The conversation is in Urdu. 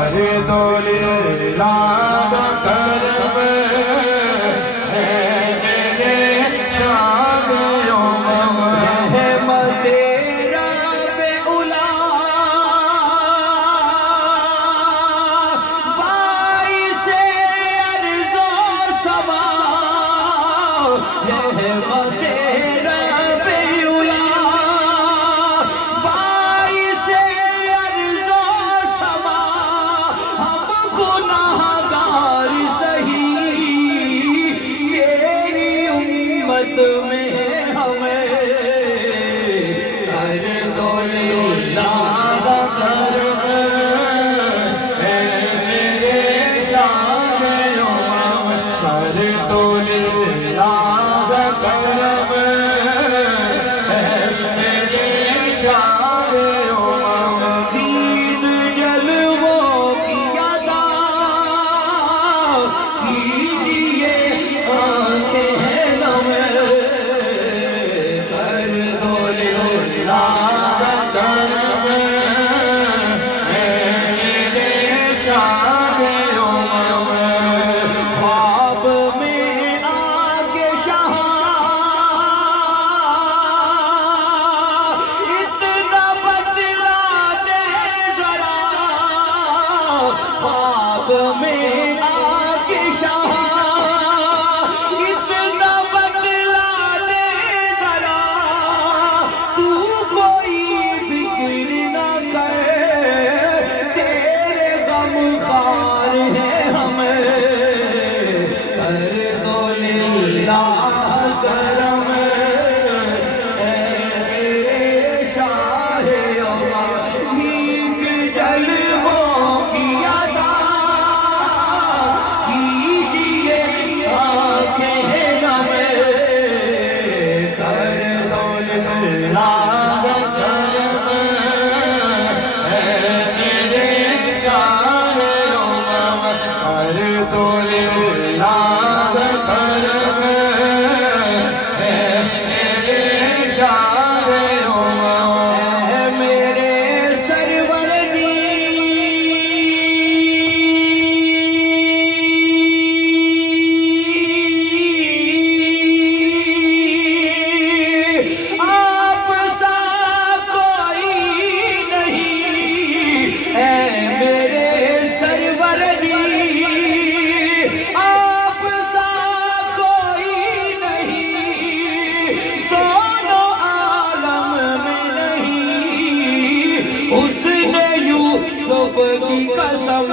کر دو للہ کا کرم ہے میرے شان امم رحمت رب اولا باعث ارض و سما رحمت رب اولا باعث ارض و سما ہم گناہگار سہی تیری امت میں ہمیں کر دو للہ کا کرم ہے میرے شان امم کر دو للہ کا کرم ہے میرے شان امم دین جلووں کی ادا کیجئے آنکھیں نم کر دو للہ کا کرم ہے میرے شان امم خواب میں آ کے شاہ اتنا بدلا دے ذرا خواب میں آ کے شاہ اتنا بدلا دے ذرا تو کوئی فکر نہ کر تیرے غم خار ہیں ہمیں کر دو للہ کرم اے میرے شاہ امم نیک جلووں کی ادا کیجئے آنکھیں نم کر دو للہ کرم ہے میرے شان امم کر دو للہ کرم ہے میرے شان امم اے میرے سرور آپ سا کوئی نہیں اے میرے سرور آپ سا کوئی نہیں دونوں عالم میں نہیں حسن یوسف کی قسم